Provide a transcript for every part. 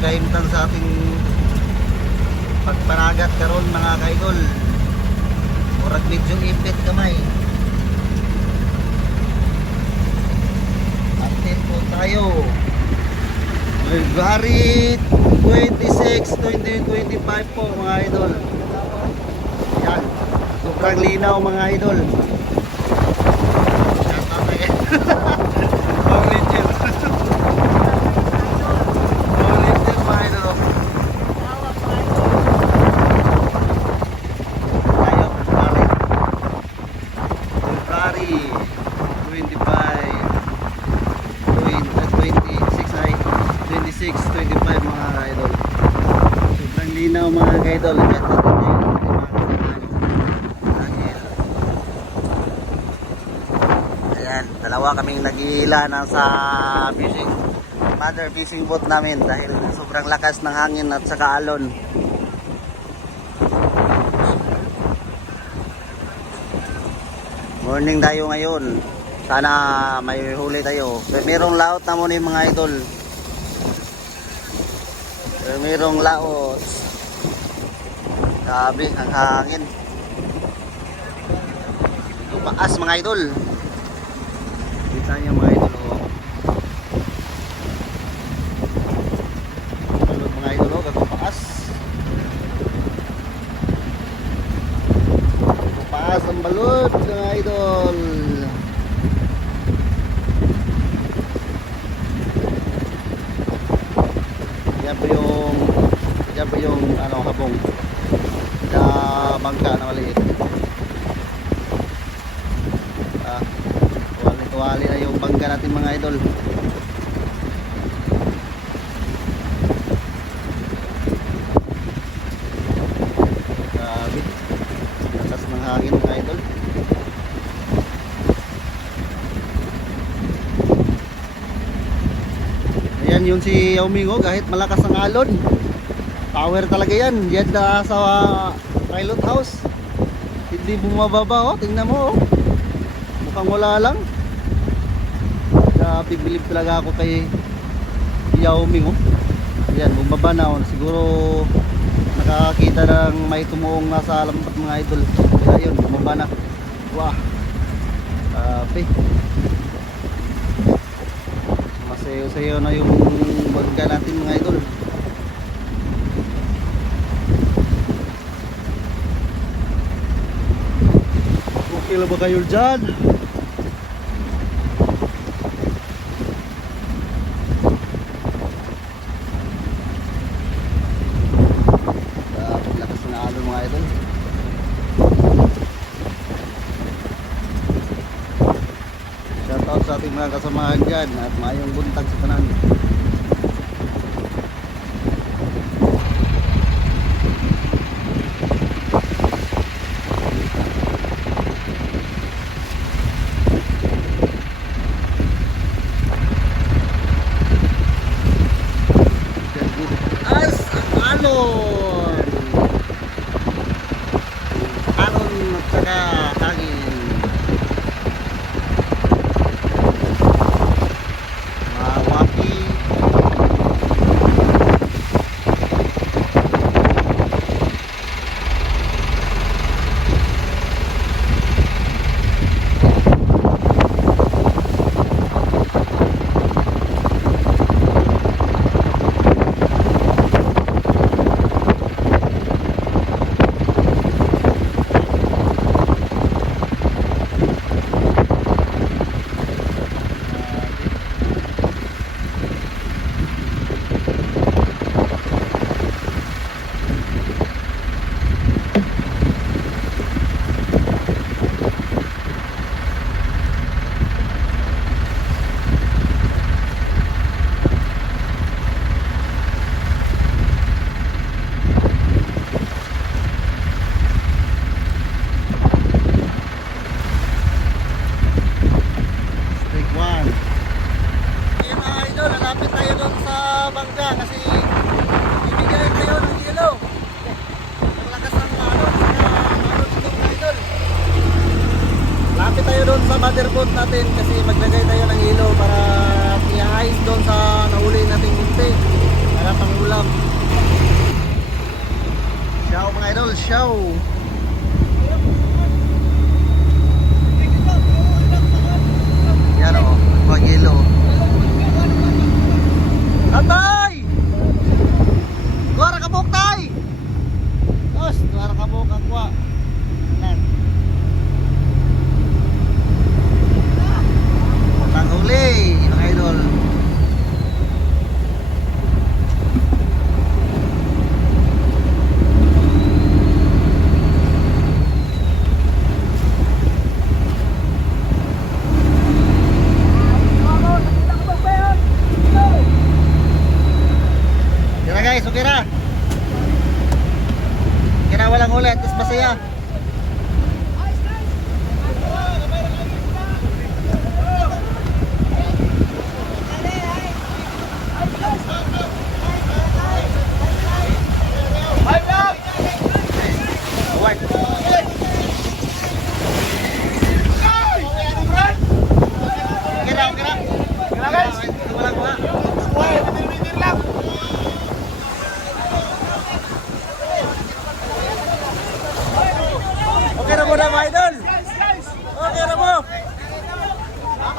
kaimtan sa ating pagpanagat karon mga kaidol. Murag medyo ipit kamay. Update po tayo. February 26, 2025 po mga idol. Yan. Sobrang linaw mga idol. Shoutout again. Bang Ranger. Bang Ranger mga idol. oh. Tayo, February. February 25. 20, 26 ay 26, 25 mga idol. Sobrang linaw mga idol. Ito natin yung Ayan, dalawa kaming nag-iila na sa fishing mother fishing boat namin dahil sobrang lakas ng hangin at saka alon. Morning tayo ngayon. Sana may huli tayo. Pero merong laot na muna yung mga idol. Pero merong laot. Grabe, ang hangin. Tumaas mga idol. Kita niyo mga idol. Oh. Tulog mga idol. Oh, gagpaas. Paas ang balot mga idol. Yan po yung yan po yung ano habong na bangka na maliit. Ah, tuwali-tuwali natin mga idol. Grabe. Lakas ng hangin mga idol. Ayan yun si Yao Ming oh, kahit malakas ang alon. Power talaga yan. Yan na sa pilot house. Hindi bumababa oh. Tingnan mo oh. Mukhang wala lang. Grabe, bilib talaga ako kay Yao Ming oh. Ayan, bumaba na oh. Siguro nakakita ng may tumuong nasa lambat mga idol. Kaya yun, bumaba na. Wah. Grabe. Masayo-sayo na yung bangga natin mga idol. Okay lang ba kayo dyan? Grabe, lakas na alon mga idol. Shoutout sa ating mga kasamahan dyan at mayong buntag sa tanan. Natin kasi maglagay tayo ng ilo para i-ice doon sa nahuli nating munti. Para pang ulam. Ciao mga idol, ciao. Na. Okay na, walang ulit. Tapos masaya. Alright. Okay na, okay na. Okay na guys. Walang kuha. Okay na mo na mga idol. Okay na mo.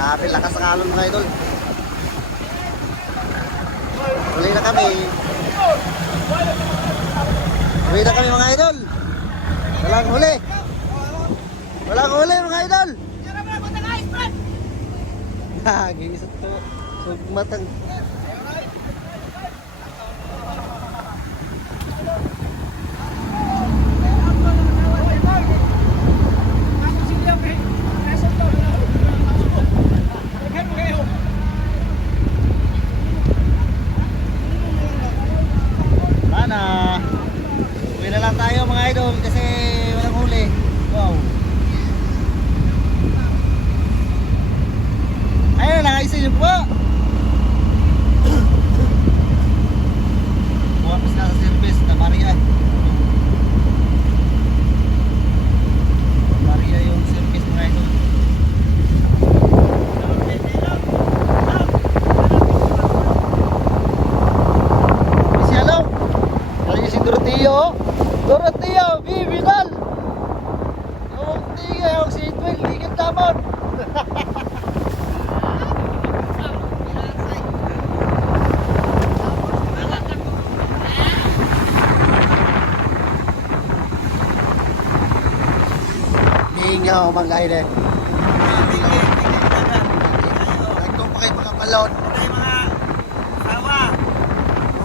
Grabe, lakas ng alon mga idol. Huli na kami. Huli na kami mga idol. Walang huli. Walang huli mga idol. Isa to. Sugmatang. Mana? Uwi na lang tayo mga idol kasi walang huli. Wow. Ayun, nakaisa niyo po. Buwan na sa service na Maria. Maria yung service mga idol. Si hello. Doroteo. Doroteo, Bibidal. Yung tiga, yung si Twil, ligit naman. Hingaw mga idol. Nagkong pa kayo mga balon.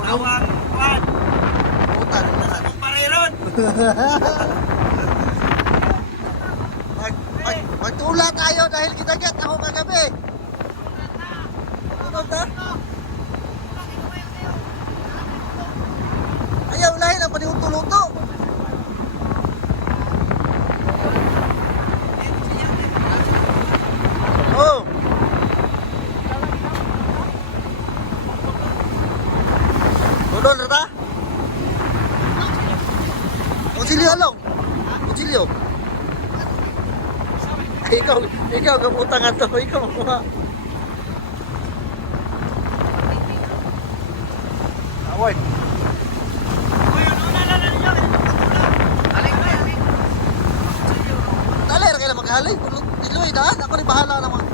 Awang Mag, mag, magtula tayo dahil kinagat ako kagabi. Ano ta? Ayaw lahin ang paniuntuluto. Oh. Udon rata? Kutsilyo along. Kutsilyo. Ikaw, ikaw kabuta nga to. Ikaw makuha. Award. Dali, kayo maghalay. Tiloy, daan. Ako ni bahala naman.